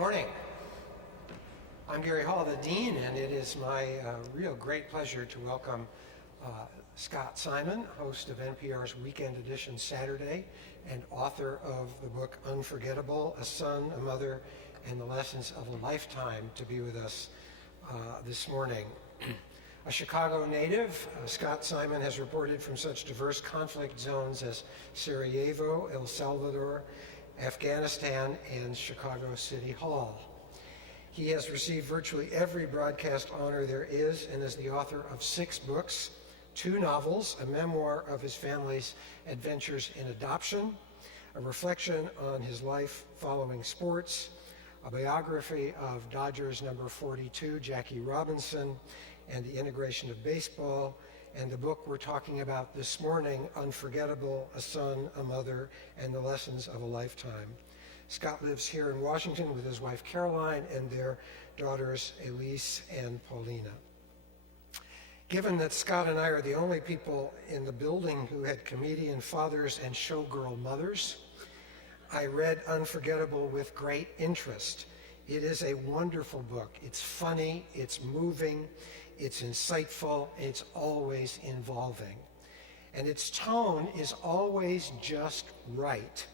Morning. I'm Gary Hall, the Dean, and it is my real great pleasure to welcome Scott Simon, host of NPR's Weekend Edition Saturday and author of the book Unforgettable, A Son, a Mother, and the Lessons of a Lifetime, to be with us this morning. A Chicago native, Scott Simon has reported from such diverse conflict zones as Sarajevo, El Salvador, Afghanistan, and Chicago City Hall. He has received virtually every broadcast honor there is and is the author of 6 books, 2 novels, a memoir of his family's adventures in adoption, a reflection on his life following sports, a biography of Dodgers number 42, Jackie Robinson, and the integration of baseball, and the book we're talking about this morning, Unforgettable, A Son, a Mother, and the Lessons of a Lifetime. Scott lives here in Washington with his wife Caroline and their daughters Elise and Paulina. Given that Scott and I are the only people in the building who had comedian fathers and showgirl mothers, I read Unforgettable with great interest. It is a wonderful book. It's funny, it's moving, it's insightful, it's always involving. And its tone is always just right.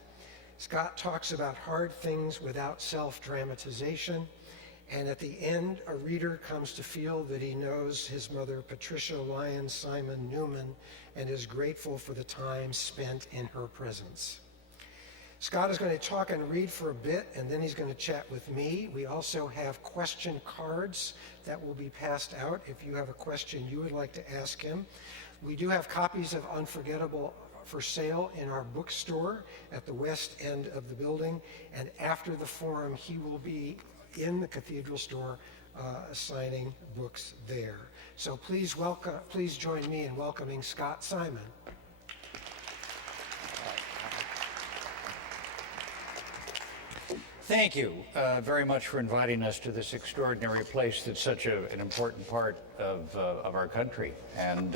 Scott talks about hard things without self-dramatization, and at the end, a reader comes to feel that he knows his mother, Patricia Lyon Simon Newman, and is grateful for the time spent in her presence. Scott is going to talk and read for a bit, and then he's going to chat with me. We also have question cards that will be passed out if you have a question you would like to ask him. We do have copies of Unforgettable for sale in our bookstore at the west end of the building, and after the forum, he will be in the Cathedral Store signing books there. So please join me in welcoming Scott Simon. Thank you very much for inviting us to this extraordinary place that's such an important part of our country and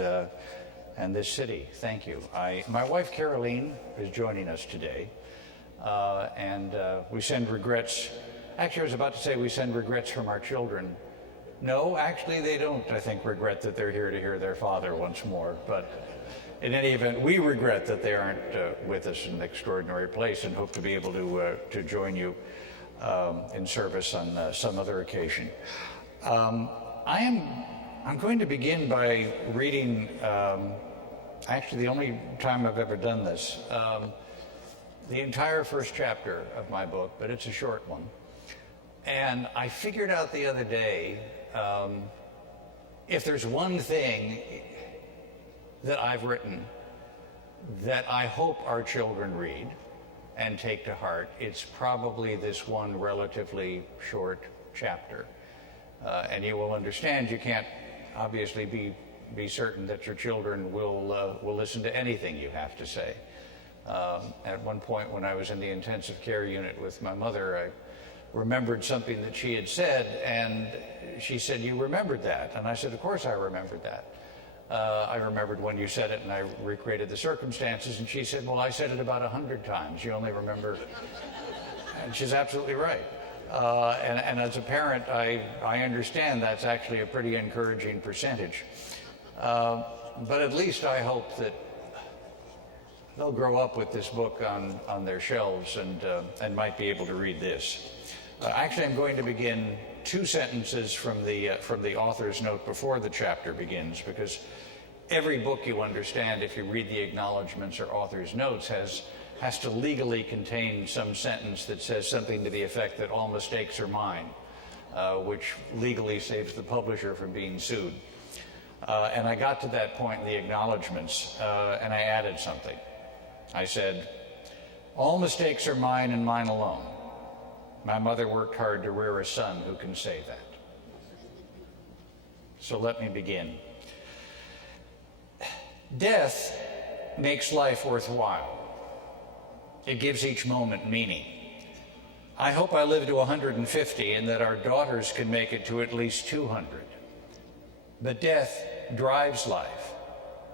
this city. Thank you. My wife Caroline is joining us today, and we send regrets. Actually, I was about to say we send regrets from our children. No, actually they don't, I think, regret that they're here to hear their father once more. But in any event, we regret that they aren't with us in an extraordinary place and hope to be able to join you in service on some other occasion. I'm going to begin by reading, actually the only time I've ever done this, the entire first chapter of my book, but it's a short one. And I figured out the other day, if there's one thing that I've written that I hope our children read and take to heart, it's probably this one relatively short chapter. And you will understand you can't obviously be certain that your children will listen to anything you have to say. At one point when I was in the intensive care unit with my mother, I remembered something that she had said, and she said, "You remembered that?" And I said, "Of course I remembered that. I remembered when you said it, and I recreated the circumstances." And she said, "Well, I said it about 100 times. You only remember..." And she's absolutely right. And as a parent, I understand that's actually a pretty encouraging percentage. But at least I hope that they'll grow up with this book on their shelves and might be able to read this. Actually, I'm going to begin 2 sentences from the author's note before the chapter begins, because every book, you understand, if you read the acknowledgments or author's notes, has to legally contain some sentence that says something to the effect that all mistakes are mine, which legally saves the publisher from being sued. And I got to that point in the acknowledgments, and I added something. I said, "All mistakes are mine and mine alone. My mother worked hard to rear a son who can say that." So let me begin. Death makes life worthwhile. It gives each moment meaning. I hope I live to 150 and that our daughters can make it to at least 200. But death drives life.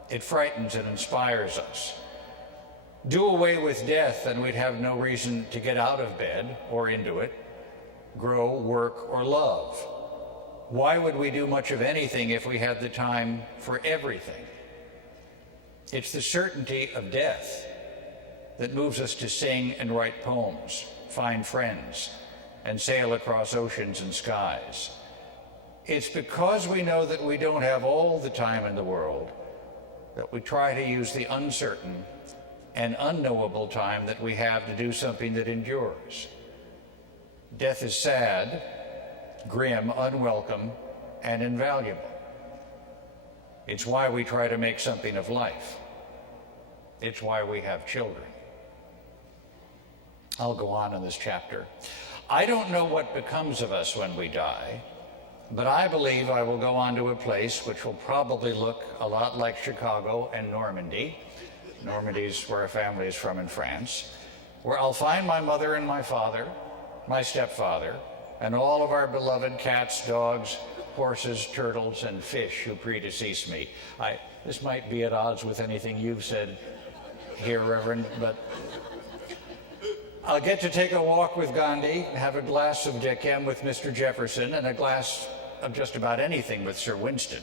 It frightens and inspires us. Do away with death and we'd have no reason to get out of bed or into it. grow, work, or love. Why would we do much of anything if we had the time for everything? It's the certainty of death that moves us to sing and write poems, find friends, and sail across oceans and skies. It's because we know that we don't have all the time in the world that we try to use the uncertain and unknowable time that we have to do something that endures. Death is sad, grim, unwelcome, and invaluable. It's why we try to make something of life. It's why we have children. I'll go on in this chapter. I don't know what becomes of us when we die, but I believe I will go on to a place which will probably look a lot like Chicago and Normandy. Normandy's where our family is from in France, where I'll find my mother and my father, my stepfather, and all of our beloved cats, dogs, horses, turtles, and fish who predeceased me. This might be at odds with anything you've said here, Reverend, but I'll get to take a walk with Gandhi, have a glass of Decem with Mr. Jefferson, and a glass of just about anything with Sir Winston.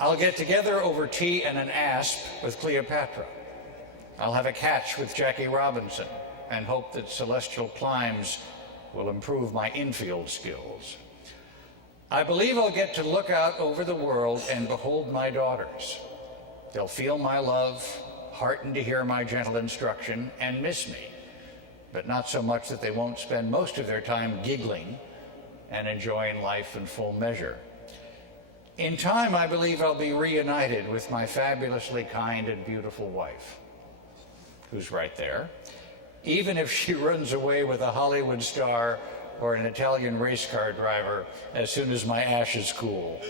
I'll get together over tea and an asp with Cleopatra. I'll have a catch with Jackie Robinson and hope that celestial climes will improve my infield skills. I believe I'll get to look out over the world and behold my daughters. They'll feel my love, hearten to hear my gentle instruction, and miss me, but not so much that they won't spend most of their time giggling and enjoying life in full measure. In time, I believe I'll be reunited with my fabulously kind and beautiful wife, who's right there, even if she runs away with a Hollywood star or an Italian race car driver as soon as my ashes cool.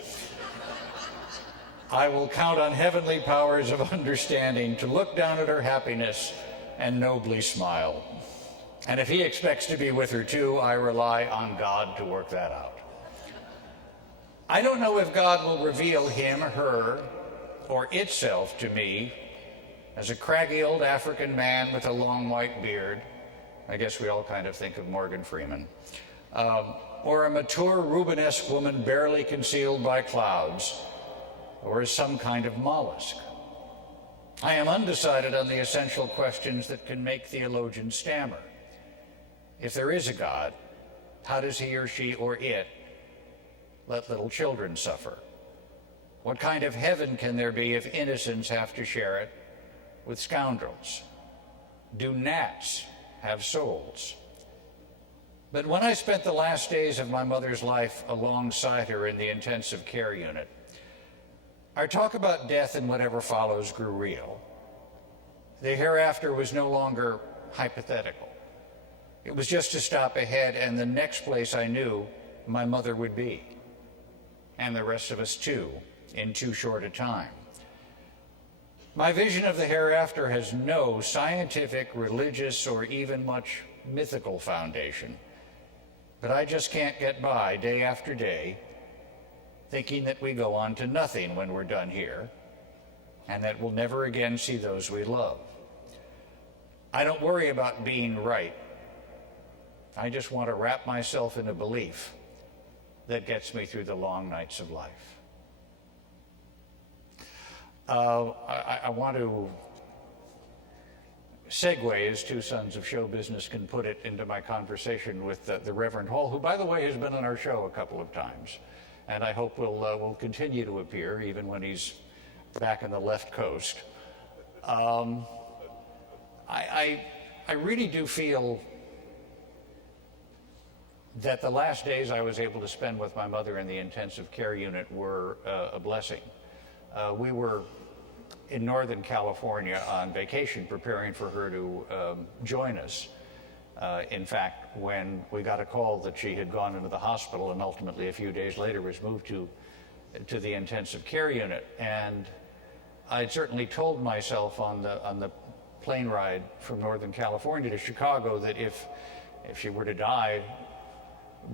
I will count on heavenly powers of understanding to look down at her happiness and nobly smile. And if he expects to be with her too, I rely on God to work that out. I don't know if God will reveal him, her, or itself to me as a craggy old African man with a long white beard. I guess we all kind of think of Morgan Freeman. Or a mature Rubenesque woman barely concealed by clouds, or as some kind of mollusk. I am undecided on the essential questions that can make theologians stammer. If there is a God, how does he or she or it let little children suffer? What kind of heaven can there be if innocents have to share it with scoundrels? Do gnats have souls? But when I spent the last days of my mother's life alongside her in the intensive care unit, our talk about death and whatever follows grew real. The hereafter was no longer hypothetical. It was just a stop ahead, and the next place I knew my mother would be, and the rest of us too, in too short a time. My vision of the hereafter has no scientific, religious, or even much mythical foundation, but I just can't get by day after day thinking that we go on to nothing when we're done here, and that we'll never again see those we love. I don't worry about being right. I just want to wrap myself in a belief that gets me through the long nights of life. I want to segue, as two sons of show business can put it, into my conversation with the Reverend Hall, who, by the way, has been on our show a couple of times, and I hope will continue to appear even when he's back on the left coast. I really do feel that the last days I was able to spend with my mother in the intensive care unit were a blessing. We were in Northern California on vacation preparing for her to join us. In fact, when we got a call that she had gone into the hospital and ultimately a few days later was moved to the intensive care unit. And I'd certainly told myself on the plane ride from Northern California to Chicago that if she were to die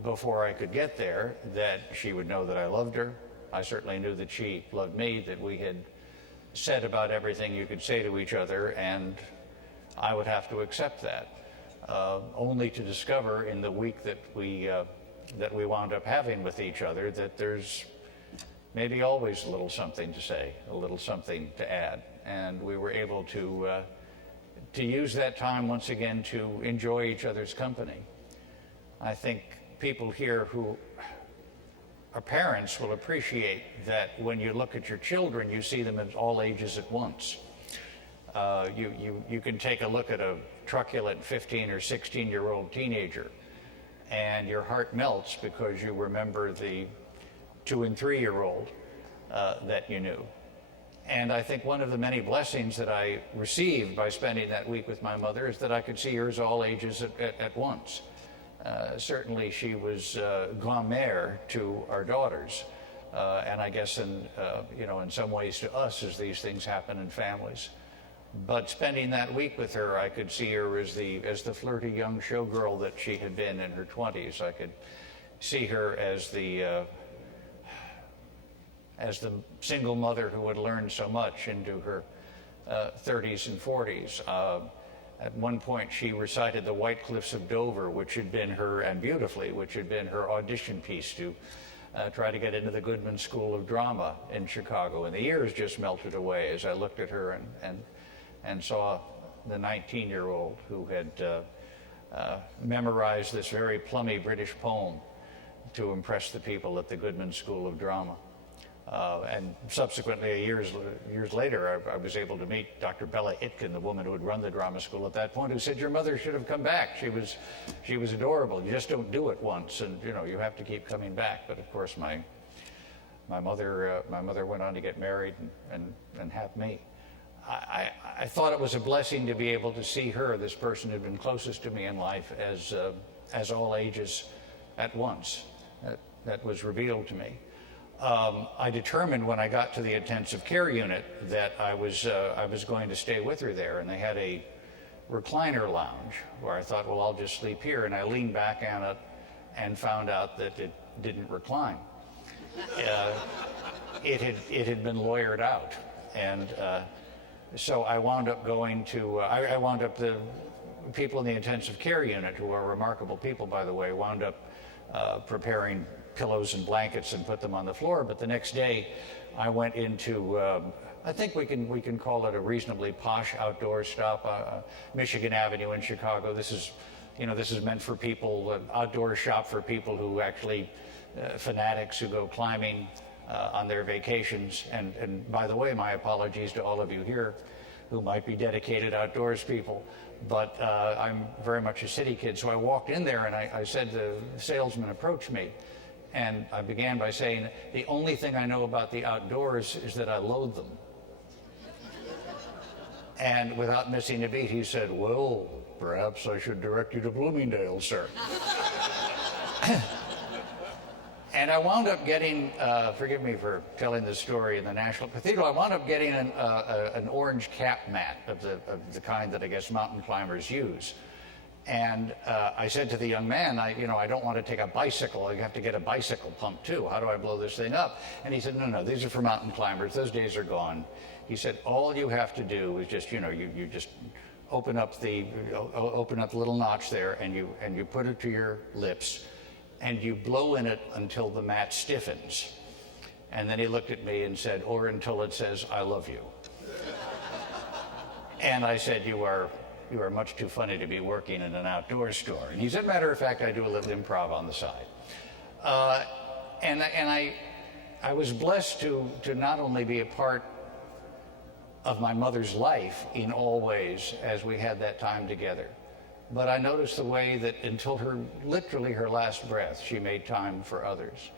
before I could get there, that she would know that I loved her. I certainly knew that she loved me, that we had said about everything you could say to each other, and I would have to accept that. only to discover in the week that we wound up having with each other that there's maybe always a little something to say, a little something to add. And we were able to use that time once again to enjoy each other's company. I think people here who are parents will appreciate that when you look at your children, you see them at all ages at once. You can take a look at a truculent 15 or 16-year-old teenager, and your heart melts because you remember the 2 and 3-year-old that you knew. And I think one of the many blessings that I received by spending that week with my mother is that I could see her as all ages at once. Certainly she was grand-mère to our daughters, and I guess in some ways to us as these things happen in families. But spending that week with her, I could see her as the flirty young showgirl that she had been in her 20s. I could see her as the single mother who had learned so much into her 30s and 40s. At one point, she recited the White Cliffs of Dover, which had been her audition piece to try to get into the Goodman School of Drama in Chicago. And the years just melted away as I looked at her and saw the 19-year-old who had memorized this very plummy British poem to impress the people at the Goodman School of Drama. And subsequently, years later, I was able to meet Dr. Bella Itkin, the woman who had run the drama school at that point, who said, "Your mother should have come back. She was adorable. You just don't do it once, and you have to keep coming back." But of course, my mother went on to get married and have me. I thought it was a blessing to be able to see her, this person who'd been closest to me in life, as all ages at once. That was revealed to me. I determined when I got to the intensive care unit that I was going to stay with her there, and they had a recliner lounge where I thought, well, I'll just sleep here, and I leaned back on it and found out that it didn't recline. It had been lawyered out, and so I wound up the people in the intensive care unit, who are remarkable people, by the way, wound up preparing pillows and blankets and put them on the floor. But the next day I went into I think we can call it a reasonably posh outdoor stop, Michigan Avenue in Chicago. This is meant for people, outdoor shop for people who actually fanatics who go climbing on their vacations. And by the way, my apologies to all of you here who might be dedicated outdoors people, but I'm very much a city kid. So I walked in there and I said, the salesman approached me, and I began by saying, the only thing I know about the outdoors is that I loathe them. And without missing a beat, he said, "Well, perhaps I should direct you to Bloomingdale's, sir." And I wound up getting, forgive me for telling this story in the National Cathedral, I wound up getting an orange cap mat of the kind that I guess mountain climbers use. And I said to the young man, I don't want to take a bicycle. I have to get a bicycle pump too. How do I blow this thing up? And he said, no, these are for mountain climbers. Those days are gone. He said, all you have to do is just, you just open up the little notch there, and you put it to your lips, and you blow in it until the mat stiffens. And then he looked at me and said, or until it says, "I love you." And I said, you are much too funny to be working in an outdoor store. And he said, matter of fact, I do a little improv on the side. And I was blessed to not only be a part of my mother's life in all ways as we had that time together, but I noticed the way that until literally her last breath, she made time for others,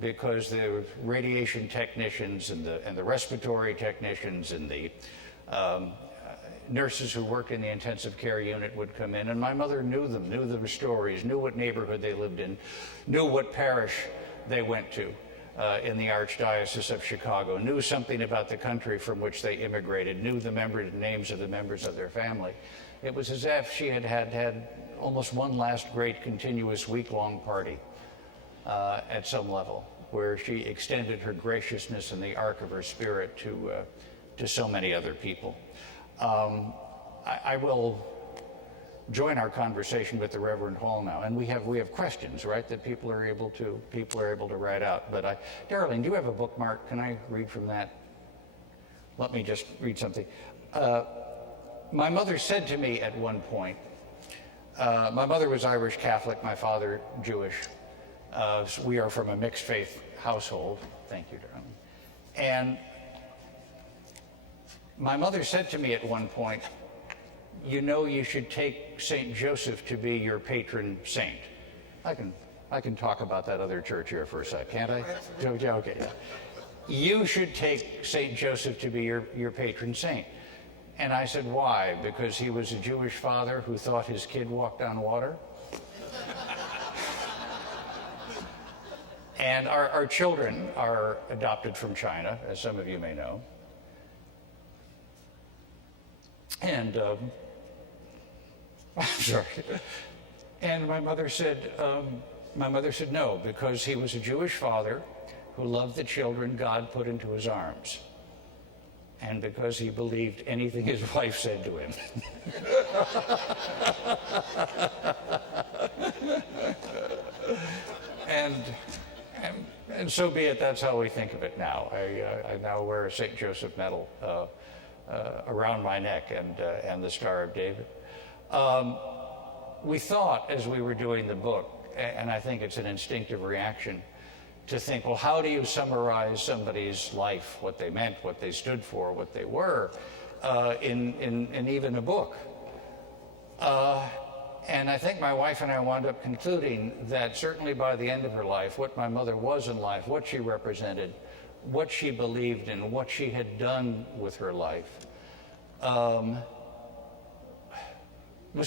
because the radiation technicians and the respiratory technicians and the nurses who worked in the intensive care unit would come in, and my mother knew them, knew their stories, knew what neighborhood they lived in, knew what parish they went to in the Archdiocese of Chicago, knew something about the country from which they immigrated, knew the names of the members of their family. It was as if she had almost one last great continuous week-long party at some level, where she extended her graciousness and the arc of her spirit to so many other people. I will join our conversation with the Reverend Hall now, and we have questions, right, that people are able to write out. But Darlene, do you have a bookmark? Can I read from that? Let me just read something. My mother said to me at one point, my mother was Irish Catholic, my father Jewish. So we are from a mixed faith household. Thank you, darling. And my mother said to me at one point, you know, you should take St. Joseph to be your patron saint. I can talk about that other church here for a sec, can't I? Okay, yeah. You should take St. Joseph to be your patron saint. And I said, why? Because he was a Jewish father who thought his kid walked on water? And our children are adopted from China, as some of you may know. And, I'm sorry. And my mother said no, because he was a Jewish father who loved the children God put into his arms. And because he believed anything his wife said to him. And so be it, that's how we think of it now. I now wear a St. Joseph medal around my neck and the Star of David. We thought as we were doing the book, and I think it's an instinctive reaction, to think, well, how do you summarize somebody's life, what they meant, what they stood for, what they were, in even a book? And I think my wife and I wound up concluding that certainly by the end of her life, what my mother was in life, what she represented, what she believed in, what she had done with her life, was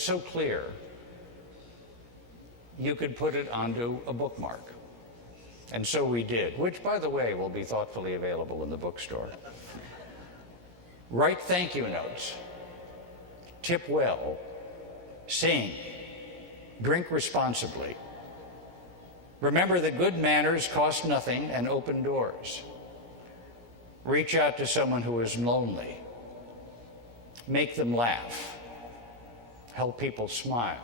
so clear, you could put it onto a bookmark. And so we did, which, by the way, will be thoughtfully available in the bookstore. Write thank you notes. Tip well. Sing. Drink responsibly. Remember that good manners cost nothing and open doors. Reach out to someone who is lonely. Make them laugh. Help people smile.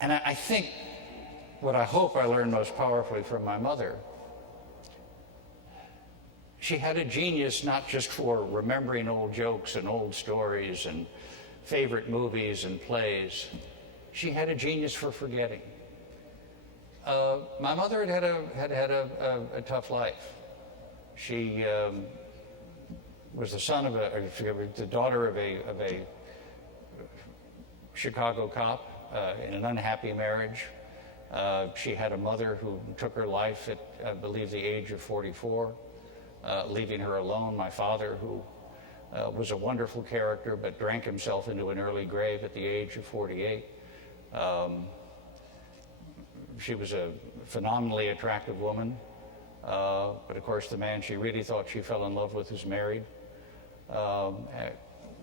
And I think what I hope I learned most powerfully from my mother, she had a genius not just for remembering old jokes and old stories and favorite movies and plays. She had a genius for forgetting. My mother had had a tough life. She was the daughter of a Chicago cop in an unhappy marriage. She had a mother who took her life at, I believe, the age of 44, leaving her alone. My father, who was a wonderful character, but drank himself into an early grave at the age of 48. She was a phenomenally attractive woman, but of course the man she really thought she fell in love with was married. At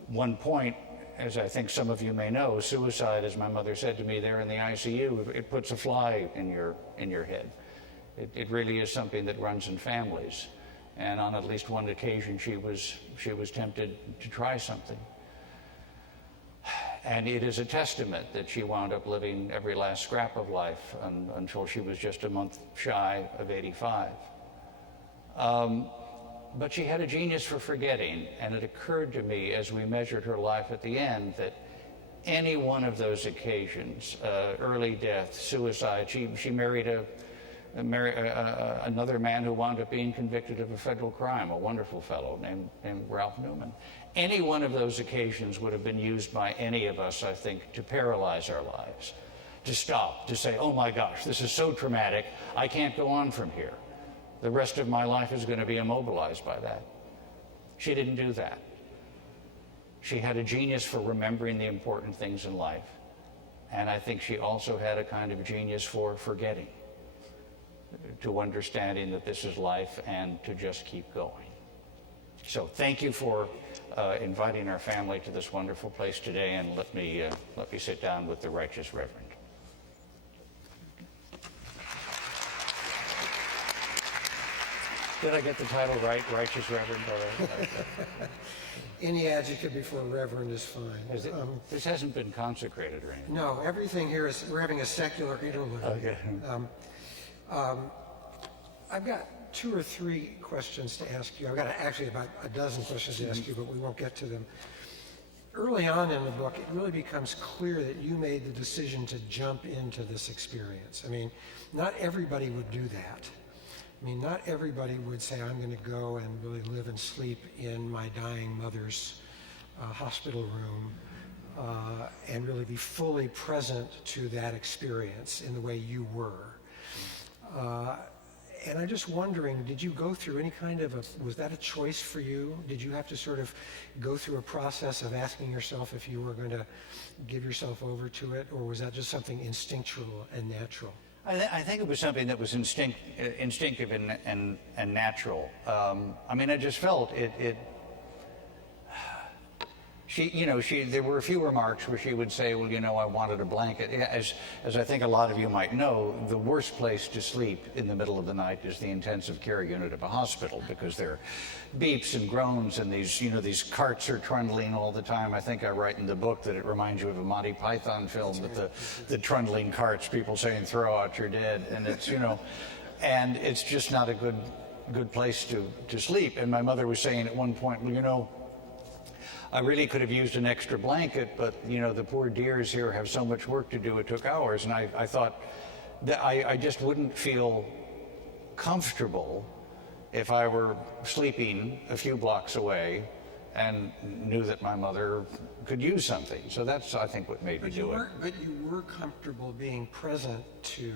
one point, as I think some of you may know, suicide, as my mother said to me there in the ICU, it puts a fly in your head. It really is something that runs in families. And on at least one occasion, she was tempted to try something. And it is a testament that she wound up living every last scrap of life until she was just a month shy of 85. But she had a genius for forgetting, and it occurred to me as we measured her life at the end that any one of those occasions, early death, suicide, she married another man who wound up being convicted of a federal crime, a wonderful fellow named Ralph Newman. Any one of those occasions would have been used by any of us, I think, to paralyze our lives, to stop, to say, oh my gosh, this is so traumatic, I can't go on from here. The rest of my life is going to be immobilized by that. She didn't do that. She had a genius for remembering the important things in life. And I think she also had a kind of genius for forgetting, to understanding that this is life and to just keep going. So thank you for inviting our family to this wonderful place today, and let me sit down with the Righteous Reverend. Did I get the title right? Righteous Reverend? All right. Any adjective before reverend is fine. This hasn't been consecrated or anything. No, everything here is, we're having a secular interlude. Okay. I've got 2 or 3 questions to ask you. I've got actually about a dozen questions to ask you, but we won't get to them. Early on in the book, it really becomes clear that you made the decision to jump into this experience. I mean, not everybody would do that. I mean, not everybody would say, I'm going to go and really live and sleep in my dying mother's hospital room and really be fully present to that experience in the way you were. And I'm just wondering, did you go through any kind of was that a choice for you? Did you have to sort of go through a process of asking yourself if you were going to give yourself over to it, or was that just something instinctual and natural? I think it was something that was instinctive and natural. I mean, I just felt it. There were a few remarks where she would say, well, I wanted a blanket. As I think a lot of you might know, the worst place to sleep in the middle of the night is the intensive care unit of a hospital, because there are beeps and groans and these carts are trundling all the time. I think I write in the book that it reminds you of a Monty Python film with the trundling carts, people saying, throw out your dead. And it's, and it's just not a good place to sleep. And my mother was saying at one point, well, I really could have used an extra blanket, but the poor dears here have so much work to do, it took hours. And I thought that I just wouldn't feel comfortable if I were sleeping a few blocks away and knew that my mother could use something. So that's, I think, what made me do it. But you were comfortable being present to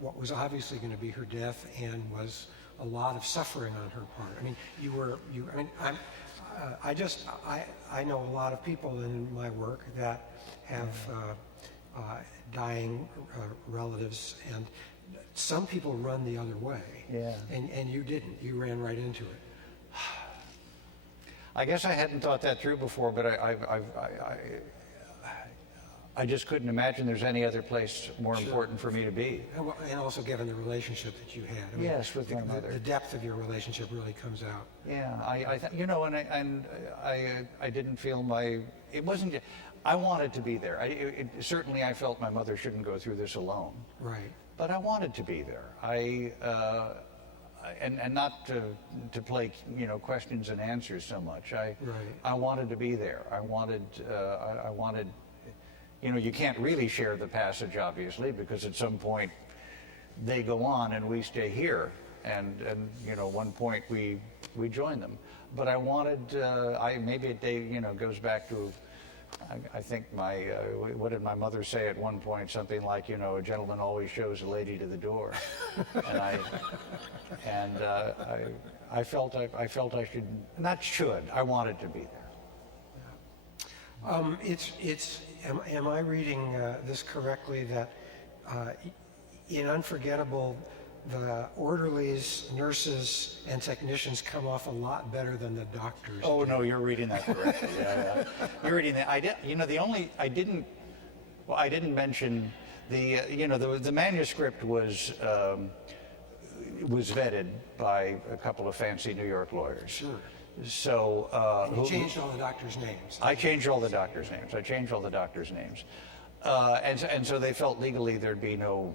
what was obviously going to be her death and was a lot of suffering on her part. I mean, I know a lot of people in my work that have dying relatives, and some people run the other way. Yeah. And you didn't. You ran right into it. I guess I hadn't thought that through before, but I just couldn't imagine there's any other place more important for me to be. And also given the relationship that you had. I mean, yes, with my mother. The depth of your relationship really comes out. Yeah, I didn't feel it wasn't, I wanted to be there. Certainly I felt my mother shouldn't go through this alone. Right. But I wanted to be there. And not to play, questions and answers so much. I wanted to be there. I wanted, you can't really share the passage, obviously, because at some point they go on and we stay here. And one point we join them. But I wanted, maybe it goes back to, I think what did my mother say at one point? Something like, a gentleman always shows a lady to the door. I felt I I wanted to be there. Am I reading this correctly, that in Unforgettable, the orderlies, nurses, and technicians come off a lot better than the doctors? Oh, no, you're reading that correctly. Yeah. You're reading that. I didn't mention the manuscript was vetted by a couple of fancy New York lawyers. Sure. So you changed all the doctors' names. I changed all the doctors' names. And so they felt legally there'd be no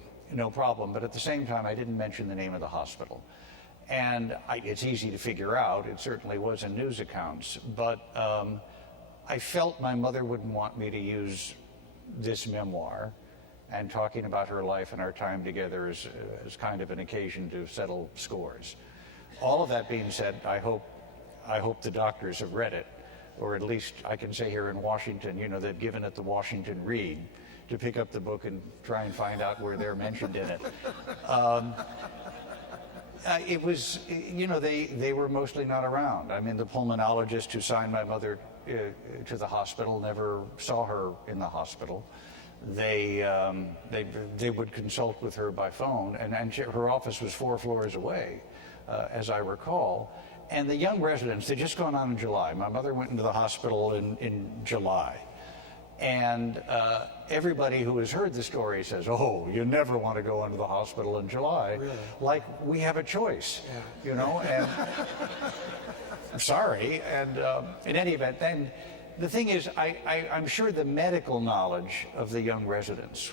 problem. But at the same time, I didn't mention the name of the hospital. And it's easy to figure out. It certainly was in news accounts. But I felt my mother wouldn't want me to use this memoir and talking about her life and our time together as kind of an occasion to settle scores. All of that being said, I hope the doctors have read it, or at least I can say here in Washington, they've given it the Washington read to pick up the book and try and find out where they're mentioned in it. It was, they were mostly not around. I mean, the pulmonologist who signed my mother to the hospital never saw her in the hospital. They would consult with her by phone, and her office was 4 floors away, as I recall. And the young residents, they'd just gone on in July. My mother went into the hospital in July. And everybody who has heard the story says, "Oh, you never want to go into the hospital in July." Really? Like we have a choice, Yeah. you know. And I'm sorry. And in any event, then the thing is, I'm sure the medical knowledge of the young residents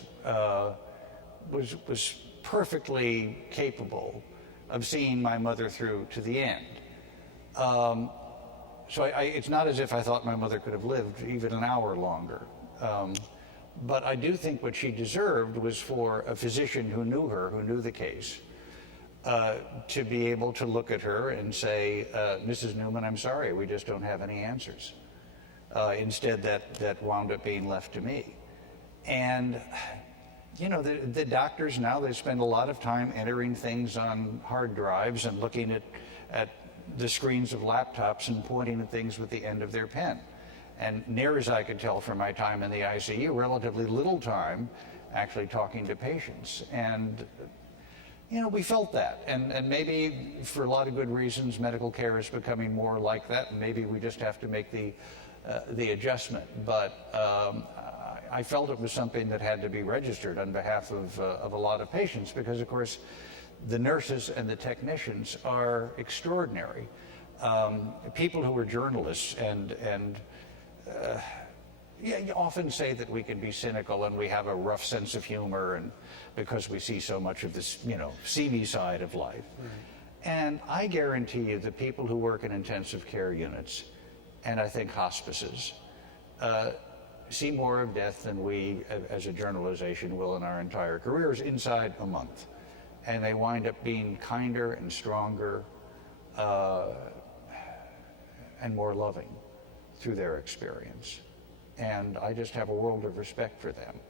was perfectly capable of seeing my mother through to the end. So it's not as if I thought my mother could have lived even an hour longer. But I do think what she deserved was for a physician who knew her, who knew the case, to be able to look at her and say, "Mrs. Newman, I'm sorry, we just don't have any answers." Instead, that wound up being left to me. And you know, the doctors now, they spend a lot of time entering things on hard drives and looking at the screens of laptops and pointing at things with the end of their pen. And near as I could tell from my time in the ICU, relatively little time actually talking to patients. And you know, we felt that. And maybe for a lot of good reasons, medical care is becoming more like that. And maybe we just have to make the adjustment. But I felt it was something that had to be registered on behalf of a lot of patients, because of course the nurses and the technicians are extraordinary. People who are journalists and you often say that we can be cynical and we have a rough sense of humor, and because we see so much of this, you know, seamy side of life. Right. And I guarantee you the people who work in intensive care units, and I think hospices, see more of death than we as a generalization will in our entire careers inside a month. And they wind up being kinder and stronger and more loving through their experience. And I just have a world of respect for them.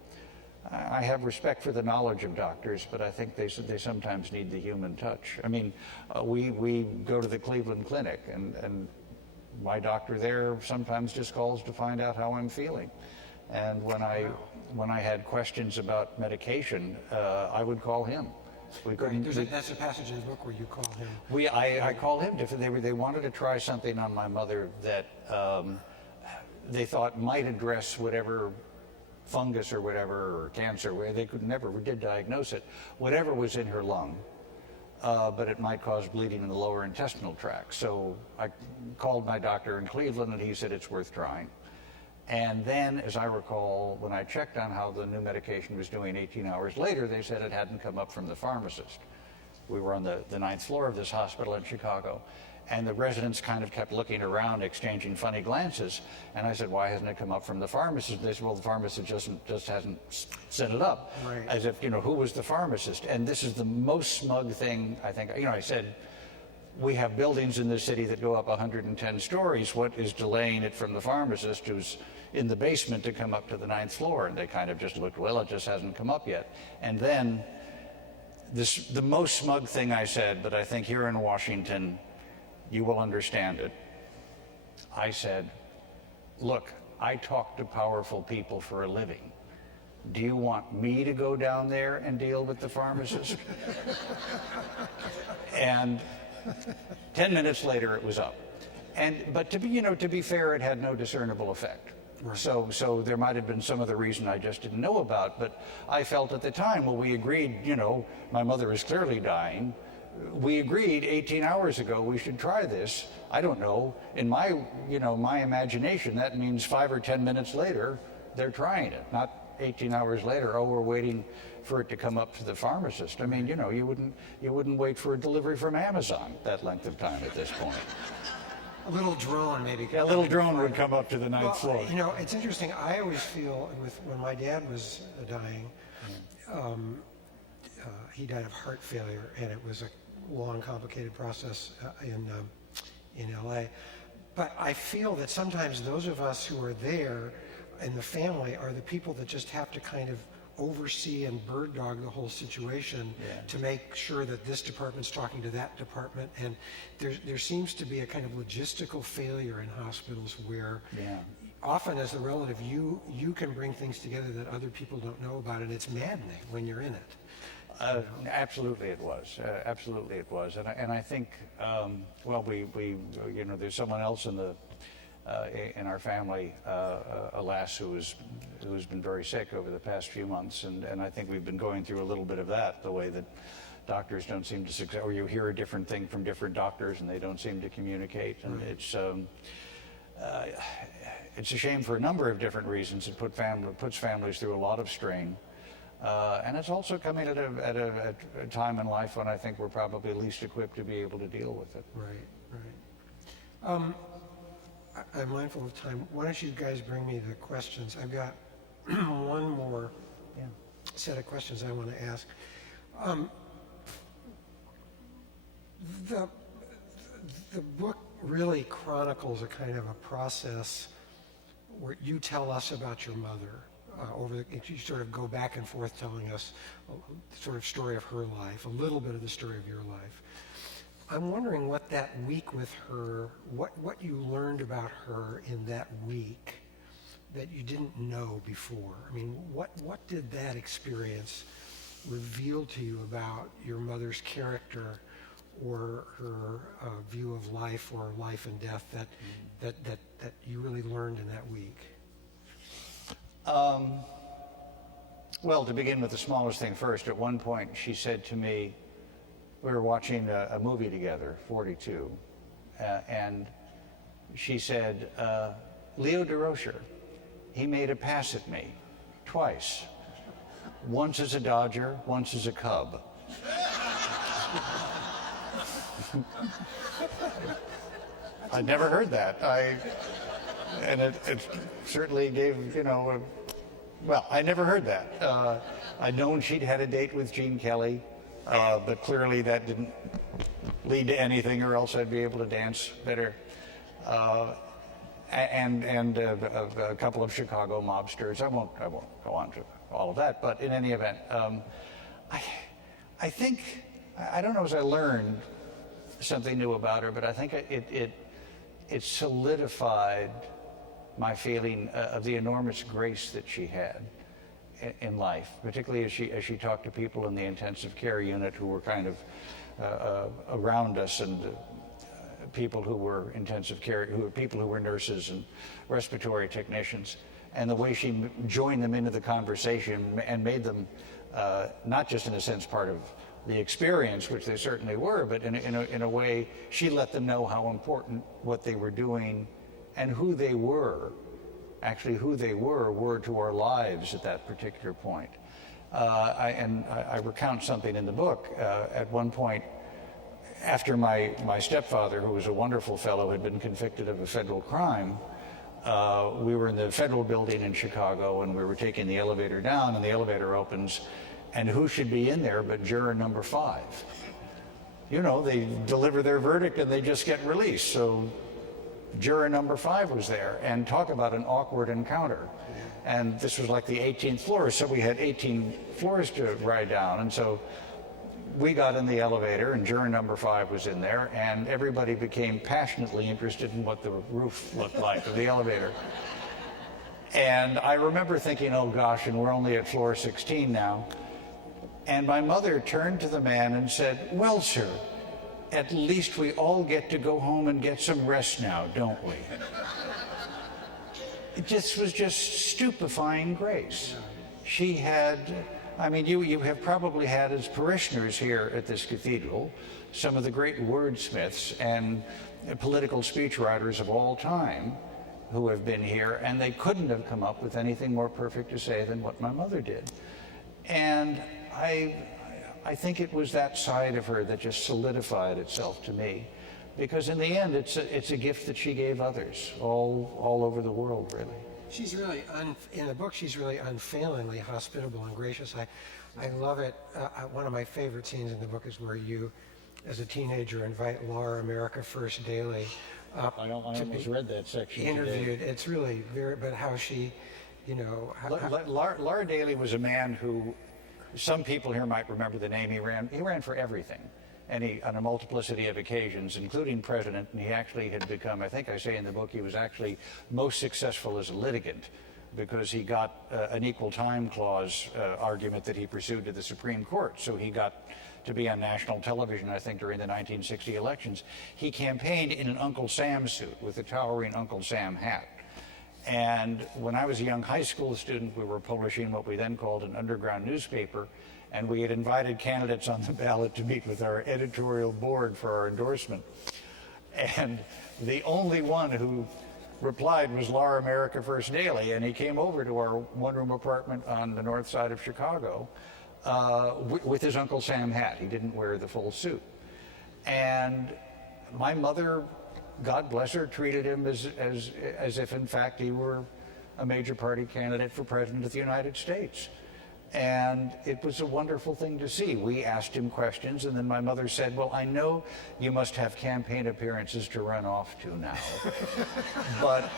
I have respect for the knowledge of doctors, but I think they sometimes need the human touch. I mean, we go to the Cleveland Clinic, and my doctor there sometimes just calls to find out how I'm feeling. And when I had questions about medication, I would call him. We couldn't. Right. That's a passage in the book where you call him. I called him. They wanted to try something on my mother that they thought might address whatever fungus or whatever, or cancer, where they did diagnose it, whatever was in her lung. But it might cause bleeding in the lower intestinal tract. So I called my doctor in Cleveland, and he said it's worth trying. And then, as I recall, when I checked on how the new medication was doing 18 hours later, they said it hadn't come up from the pharmacist. We were on the 9th floor of this hospital in Chicago, and the residents kind of kept looking around, exchanging funny glances. And I said, "Why hasn't it come up from the pharmacist?" They said, "Well, the pharmacist just hasn't set it up." Right. As if, you know, who was the pharmacist? And this is the most smug thing, I think. You know, I said, we have buildings in this city that go up 110 stories. What is delaying it from the pharmacist who's in the basement to come up to the 9th floor? And they kind of just looked, well, it just hasn't come up yet. And then the most smug thing I said, but I think here in Washington, you will understand it. I said, "Look, I talk to powerful people for a living. Do you want me to go down there and deal with the pharmacist?" And 10 minutes later, it was up. But to be fair, it had no discernible effect. Right. So there might have been some other reason I just didn't know about. But I felt at the time, well, we agreed, you know, my mother is clearly dying. We agreed 18 hours ago we should try this. I don't know. In my imagination, that means 5 or 10 minutes later, they're trying it. Not 18 hours later, oh, we're waiting for it to come up to the pharmacist. I mean, you know, you wouldn't wait for a delivery from Amazon that length of time at this point. A little drone, maybe. Yeah, a little drone would come up to the 9th floor. You know, it's interesting. I always feel when my dad was dying, he died of heart failure, and it was a long, complicated process in LA. But I feel that sometimes those of us who are there in the family are the people that just have to kind of oversee and bird dog the whole situation to make sure that this department's talking to that department. And there seems to be a kind of logistical failure in hospitals where often as the relative, you can bring things together that other people don't know about, and it's maddening when you're in it. Absolutely it was. And I think, well, we there's someone else in the in our family, a lass who's been very sick over the past few months, and I think we've been going through a little bit of that, the way that doctors don't seem to succeed, or you hear a different thing from different doctors and they don't seem to communicate, and it's a shame for a number of different reasons. It puts families through a lot of strain. And it's also coming at a time in life when I think we're probably least equipped to be able to deal with it. Right. I'm mindful of time. Why don't you guys bring me the questions? I've got one more set of questions I want to ask. The book really chronicles a kind of a process where you tell us about your mother. You sort of go back and forth telling us a sort of story of her life, a little bit of the story of your life. I'm wondering what that week with her, what you learned about her in that week that you didn't know before. I mean, what did that experience reveal to you about your mother's character or her view of life or life and death that you really learned in that week? Well, to begin with the smallest thing first, at one point she said to me, we were watching a movie together, 42, and she said, Leo DeRocher, he made a pass at me twice, once as a Dodger, once as a Cub. I'd never heard that. And it certainly gave, well, I never heard that. I'd known she'd had a date with Gene Kelly, but clearly that didn't lead to anything, or else I'd be able to dance better. And a couple of Chicago mobsters. I won't go on to all of that, but in any event, I think, I don't know as I learned something new about her, but I think it solidified my feeling of the enormous grace that she had in life, particularly as she talked to people in the intensive care unit who were kind of around us, and people who were intensive care, people who were nurses and respiratory technicians, and the way she joined them into the conversation and made them not just in a sense part of the experience, which they certainly were, but in a way she let them know how important what they were doing and who they were to our lives at that particular point. I recount something in the book. At one point, after my stepfather, who was a wonderful fellow, had been convicted of a federal crime, we were in the federal building in Chicago, and we were taking the elevator down, and the elevator opens, and who should be in there but juror number 5? They deliver their verdict and they just get released. So juror number 5 was there, and talk about an awkward encounter. And this was like the 18th floor, so we had 18 floors to ride down. And so we got in the elevator, and juror number 5 was in there, and everybody became passionately interested in what the roof looked like of the elevator. And I remember thinking, oh gosh, and we're only at floor 16 now. And my mother turned to the man and said, well, sir, at least we all get to go home and get some rest now, don't we? It was just stupefying grace. She had, you have probably had as parishioners here at this cathedral some of the great wordsmiths and political speechwriters of all time who have been here, and they couldn't have come up with anything more perfect to say than what my mother did. And I think it was that side of her that just solidified itself to me, because in the end, it's a gift that she gave others all over the world, really. She's really, in the book, she's really unfailingly hospitable and gracious. I love it. One of my favorite scenes in the book is where you, as a teenager, invite Laura America First Daly up I almost read that section interviewed. today. It's really but how she, Laura Daly was a man who, some people here might remember the name. He ran for everything, and on a multiplicity of occasions, including president. And he actually had become, I think I say in the book, he was actually most successful as a litigant, because he got an equal time clause argument that he pursued to the Supreme Court. So he got to be on national television, I think, during the 1960 elections. He campaigned in an Uncle Sam suit with a towering Uncle Sam hat. And when I was a young high school student, we were publishing what we then called an underground newspaper, and we had invited candidates on the ballot to meet with our editorial board for our endorsement. And the only one who replied was Laura America First Daily, and he came over to our one-room apartment on the north side of Chicago with his Uncle Sam hat. He didn't wear the full suit. And my mother, God bless her, treated him as if, in fact, he were a major party candidate for president of the United States. And it was a wonderful thing to see. We asked him questions, and then my mother said, well, I know you must have campaign appearances to run off to now, but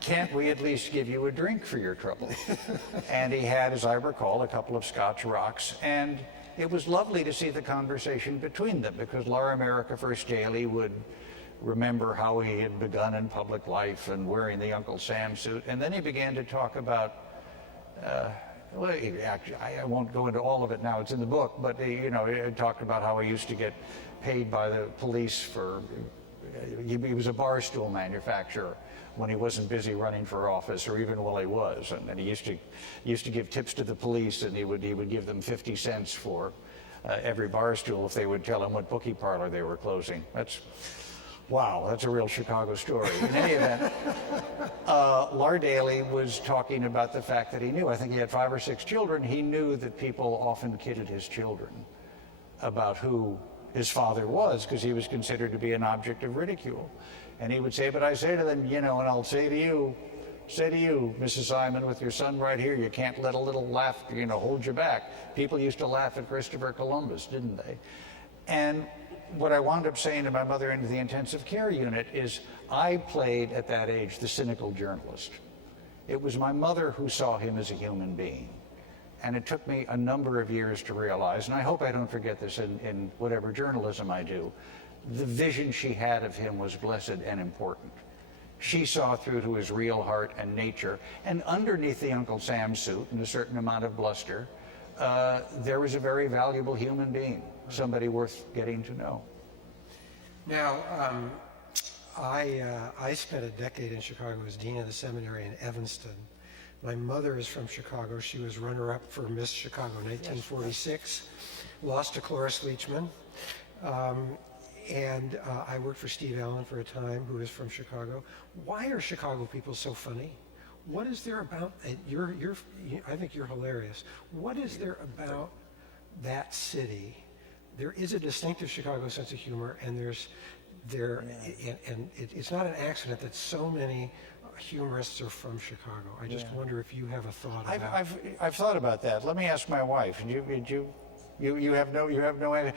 can't we at least give you a drink for your trouble? And he had, as I recall, a couple of Scotch rocks, and it was lovely to see the conversation between them, because Laura America First Daily would remember how he had begun in public life and wearing the Uncle Sam suit, and then he began to talk about well, actually, I won't go into all of it now, it's in the book, but he talked about how he used to get paid by the police for, he was a bar stool manufacturer when he wasn't busy running for office, or even while he was, and then he used to give tips to the police, and he would give them 50 cents for every bar stool if they would tell him what bookie parlor they were closing. Wow, that's a real Chicago story. In any event, Lar Daly was talking about the fact that he knew, I think he had 5 or 6 children, he knew that people often kidded his children about who his father was, because he was considered to be an object of ridicule. And he would say, but I say to them, and I'll say to you, Mrs. Simon, with your son right here, you can't let a little laugh, hold you back. People used to laugh at Christopher Columbus, didn't they? And what I wound up saying to my mother into the intensive care unit is I played at that age the cynical journalist. It was my mother who saw him as a human being. And it took me a number of years to realize, and I hope I don't forget this in whatever journalism I do, the vision she had of him was blessed and important. She saw through to his real heart and nature, and underneath the Uncle Sam suit and a certain amount of bluster, there was a very valuable human being, somebody worth getting to know. Now, I spent a decade in Chicago as dean of the seminary in Evanston. My mother is from Chicago. She was runner-up for Miss Chicago 1946, lost to Cloris Leachman. And I worked for Steve Allen for a time, who is from Chicago. Why are Chicago people so funny? What is there about, I think you're hilarious. What is there about that city? There is a distinctive Chicago sense of humor, and it's not an accident that so many humorists are from Chicago. I just wonder if you have a thought about. I've thought about that. Let me ask my wife. You have no idea.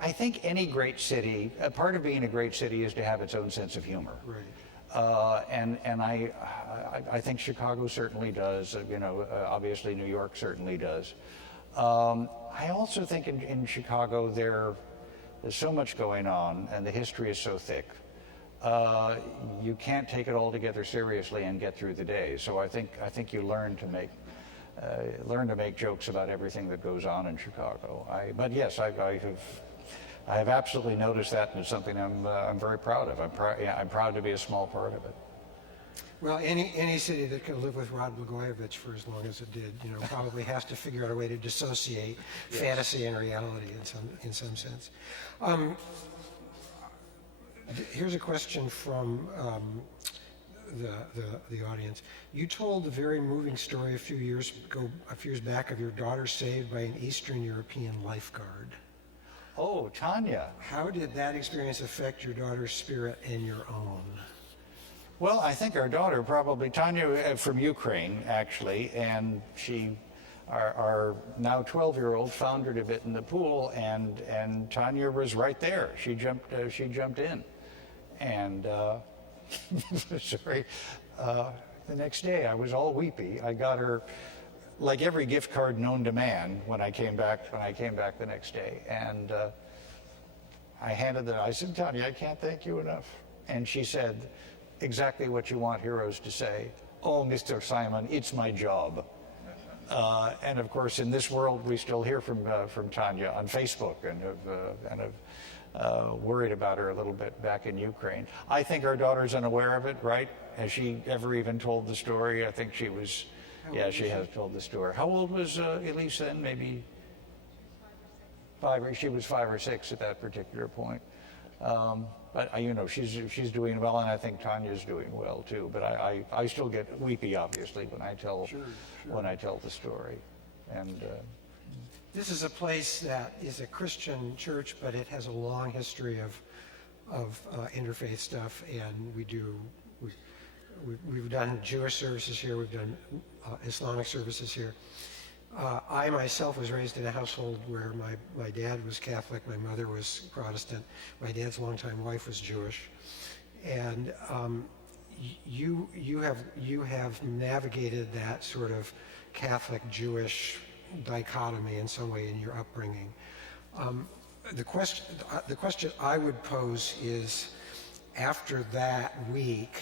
I think any great city, a part of being a great city is to have its own sense of humor. Right. And I think Chicago certainly does. Obviously New York certainly does. I also think in Chicago there's so much going on, and the history is so thick. You can't take it all together seriously and get through the day. So I think you learn to make jokes about everything that goes on in Chicago. But yes, I have absolutely noticed that, and it's something I'm very proud of. I'm proud to be a small part of it. Well, any city that can live with Rod Blagojevich for as long as it did, probably has to figure out a way to dissociate fantasy and reality in some sense. Here's a question from the audience. You told a very moving story a few years back of your daughter saved by an Eastern European lifeguard. Oh, Tanya. How did that experience affect your daughter's spirit and your own? Well, I think our daughter probably, Tanya from Ukraine, actually, and our now 12-year-old foundered a bit in the pool, and Tanya was right there. She jumped in, and sorry. The next day, I was all weepy. I got her, like every gift card known to man, when I came back the next day, and I said, Tanya, I can't thank you enough. And she said exactly what you want heroes to say. Oh, Mr. Simon, it's my job. And of course, in this world, we still hear from Tanya on Facebook and have worried about her a little bit back in Ukraine. I think our daughter's unaware of it, right? Has she ever even told the story? I think she was, yeah, she has told the story. How old was Elise then? Maybe she was 5 or 6 at that particular point. But she's doing well, and I think Tanya's doing well too. But I still get weepy, obviously, when I tell when I tell the story. And this is a place that is a Christian church, but it has a long history of interfaith stuff, and we've done Jewish services here, we've done Islamic services here. I myself was raised in a household where my dad was Catholic, my mother was Protestant, my dad's longtime wife was Jewish, and you have navigated that sort of Catholic-Jewish dichotomy in some way in your upbringing. The question I would pose is, after that week,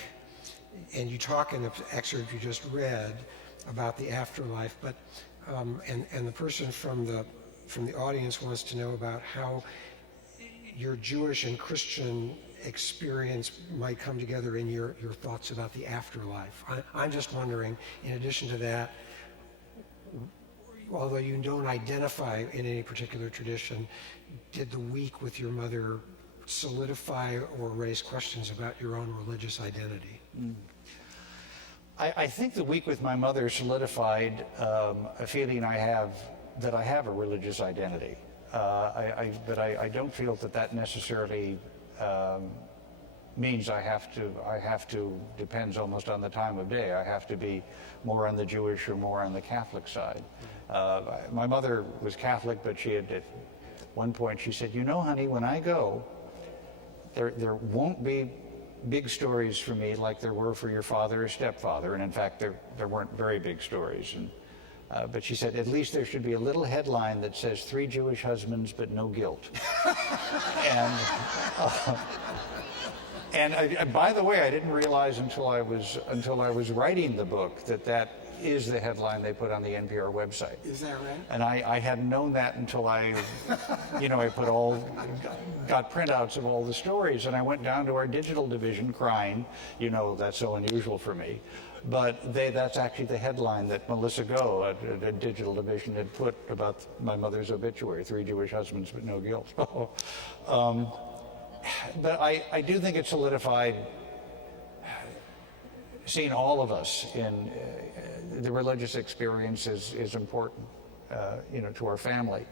and you talk in the excerpt you just read about the afterlife, but and the person from the audience wants to know about how your Jewish and Christian experience might come together in your thoughts about the afterlife. I'm just wondering, in addition to that, although you don't identify in any particular tradition, did the week with your mother solidify or raise questions about your own religious identity? I think the week with my mother solidified a feeling I have that I have a religious identity. But I don't feel that necessarily means I have to, depends almost on the time of day. I have to be more on the Jewish or more on the Catholic side. My mother was Catholic, but she had, at one point, she said, "You know, honey, when I go, there won't be big stories for me like there were for your father or stepfather." And in fact, there weren't very big stories. But she said, "At least there should be a little headline that says 3 Jewish husbands, but no guilt." And by the way, I didn't realize until I was writing the book that is the headline they put on the NPR website. Is that right? And I hadn't known that until I got printouts of all the stories, and I went down to our digital division crying. That's so unusual for me. But that's actually the headline that Melissa Go, at digital division, had put about my mother's obituary: 3 Jewish husbands, but no guilt. But I do think it solidified seeing all of us in the religious experience is important, to our family.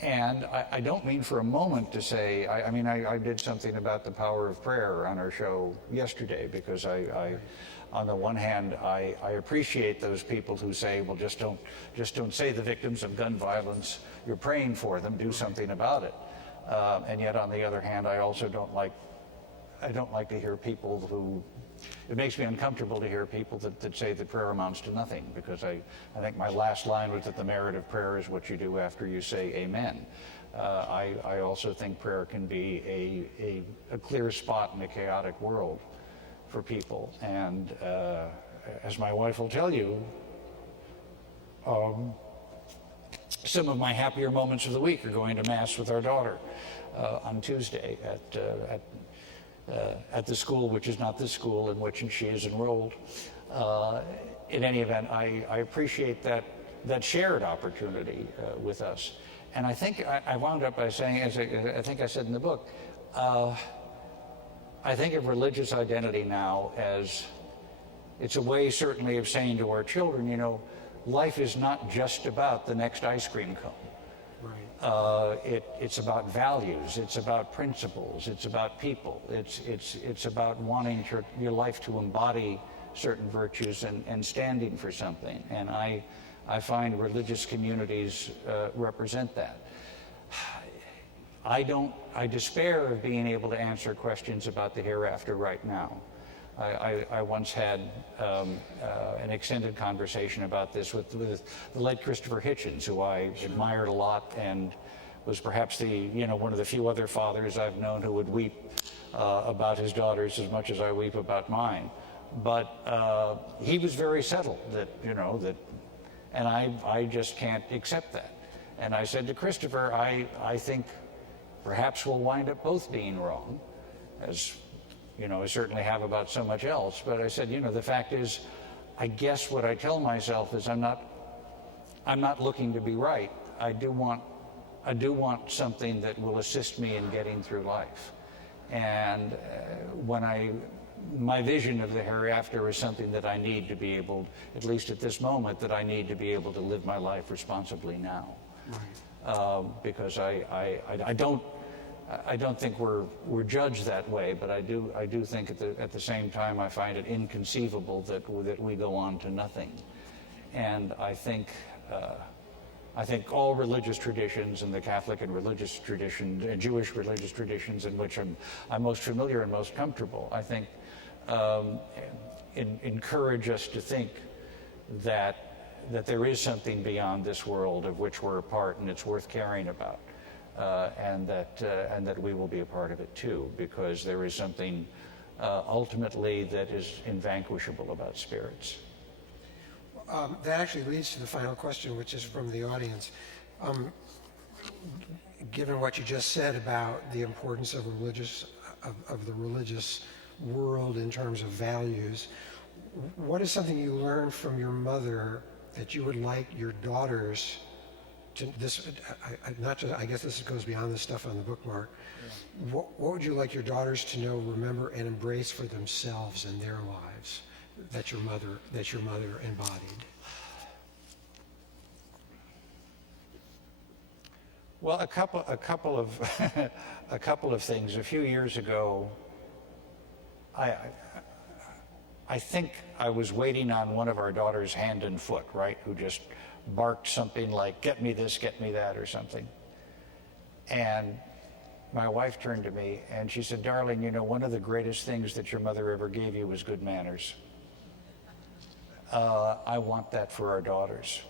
And I don't mean for a moment to say, I did something about the power of prayer on our show yesterday, because I on the one hand, I appreciate those people who say, well, just don't say the victims of gun violence. You're praying for them, do something about it. And yet, on the other hand, I also don't like to hear people who, it makes me uncomfortable to hear people that say that prayer amounts to nothing, because I think my last line was that the merit of prayer is what you do after you say amen. I also think prayer can be a clear spot in a chaotic world for people. And as my wife will tell you, some of my happier moments of the week are going to Mass with our daughter on Tuesday at the school, which is not this school in which she is enrolled. In any event, I appreciate that shared opportunity with us. And I think I wound up by saying, as I think I said in the book, I think of religious identity now as it's a way certainly of saying to our children, life is not just about the next ice cream cone. Right. It's about values. It's about principles. It's about people. It's about wanting your life to embody certain virtues and standing for something. And I find religious communities represent that. I despair of being able to answer questions about the hereafter right now. I once had an extended conversation about this with the late Christopher Hitchens, who I admired a lot and was perhaps one of the few other fathers I've known who would weep about his daughters as much as I weep about mine. But he was very settled that And I just can't accept that. And I said to Christopher, I think perhaps we'll wind up both being wrong, as I certainly have about so much else. But I said, the fact is, I guess what I tell myself is I'm not looking to be right. I do want something that will assist me in getting through life. And my vision of the hereafter is something that I need to be able, at least at this moment, that I need to be able to live my life responsibly now. Right. Because I don't think we're judged that way, but I do think at the same time I find it inconceivable that we go on to nothing. And I think all religious traditions, and the Catholic and religious tradition, and Jewish religious traditions in which I'm most familiar and most comfortable, I think encourage us to think that there is something beyond this world of which we're a part, and it's worth caring about, and that we will be a part of it too, because there is something ultimately that is invanquishable about spirits. That actually leads to the final question, which is from the audience. Given what you just said about the importance of the religious world in terms of values, what is something you learned from your mother that you would like your daughters to? I guess this goes beyond the stuff on the bookmark. Yeah. What would you like your daughters to know, remember, and embrace for themselves in their lives that your mother embodied? Well, a couple of things. A few years ago, I think I was waiting on one of our daughters hand and foot, right, who just barked something like, "Get me this, get me that," or something. And my wife turned to me and she said, "Darling, one of the greatest things that your mother ever gave you was good manners. I want that for our daughters."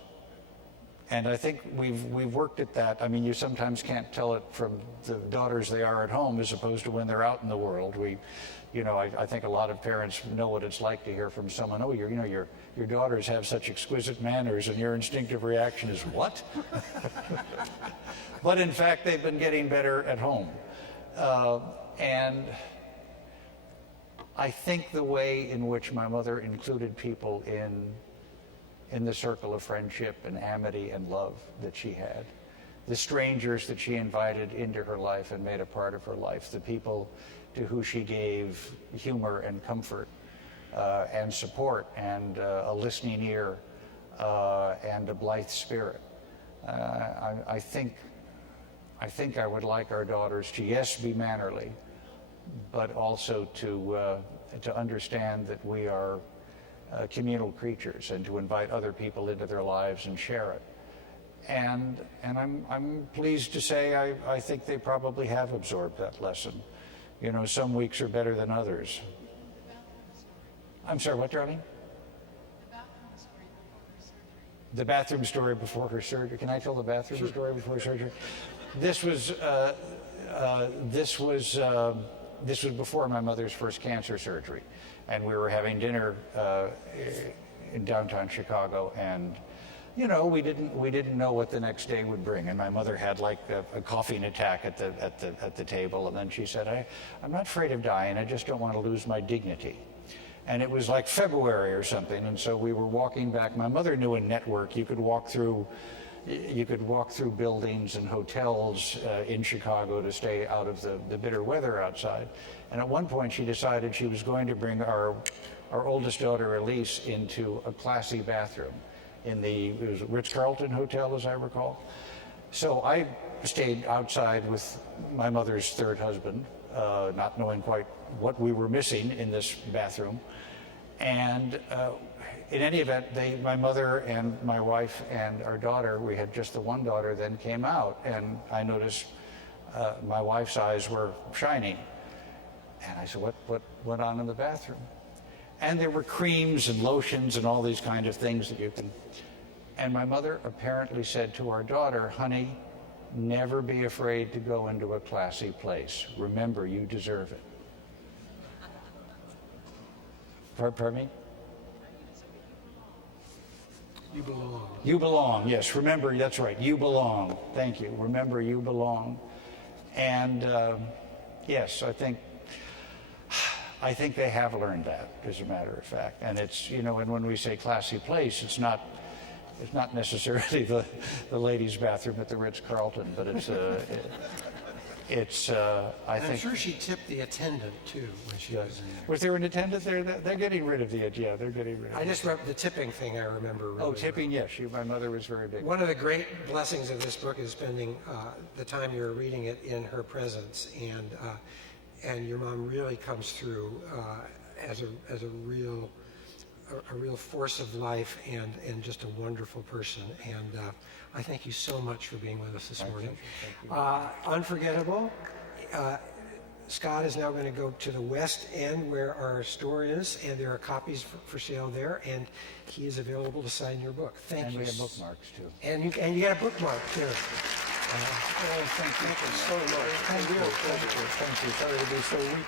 And I think we've worked at that. I mean, you sometimes can't tell it from the daughters they are at home as opposed to when they're out in the world. I think a lot of parents know what it's like to hear from someone, "Oh, your daughters have such exquisite manners," and your instinctive reaction is, "What?" But in fact, they've been getting better at home. And I think the way in which my mother included people in the circle of friendship and amity and love that she had, the strangers that she invited into her life and made a part of her life, the people to who she gave humor and comfort and support and a listening ear and a blithe spirit. I think I would like our daughters to, yes, be mannerly, but also to understand that we are communal creatures, and to invite other people into their lives and share it. And I'm pleased to say I think they probably have absorbed that lesson. Some weeks are better than others. I'm sorry, what, darling? The bathroom story before her surgery. Can I tell the bathroom story before surgery? This was before my mother's first cancer surgery, and we were having dinner in downtown Chicago, and we didn't know what the next day would bring, and my mother had like a coughing attack at the table, and then she said, "I'm not afraid of dying, I just don't want to lose my dignity." And it was like February or something, and so we were walking back. My mother knew a network. You could walk through buildings and hotels in Chicago to stay out of the bitter weather outside. And at one point she decided she was going to bring our oldest daughter Elise into a classy bathroom in it was Ritz-Carlton Hotel, as I recall. So I stayed outside with my mother's third husband, not knowing quite what we were missing in this bathroom. And in any event, my mother and my wife and our daughter, we had just the one daughter, then came out, and I noticed my wife's eyes were shining. And I said, what went on in the bathroom? And there were creams and lotions and all these kind of things that you can. And my mother apparently said to our daughter, "Honey, never be afraid to go into a classy place. Remember, you deserve it." Pardon me? You belong. You belong, yes. Remember, that's right. You belong. Thank you. Remember, you belong. And yes, I think they have learned that, as a matter of fact. And it's, you know, and when we say classy place, it's not necessarily the ladies' bathroom at the Ritz-Carlton, but I think. I'm sure she tipped the attendant too when she was in there. Was there an attendant there? They're getting rid of the, yeah, they're getting rid of I just remember the tipping thing. I remember. Really Oh, tipping, yes. My mother was very big. One of the great blessings of this book is spending the time you're reading it in her presence, and your mom really comes through as a real force of life and just a wonderful person. And I thank you so much for being with us this morning. Thank you. Unforgettable. Scott is now going to go to the West End where our store is, and there are copies for sale there, and he is available to sign your book. Thank you. And we have bookmarks too. And you got a bookmark too. Thank you so much. Thank you. Sorry to be so weak.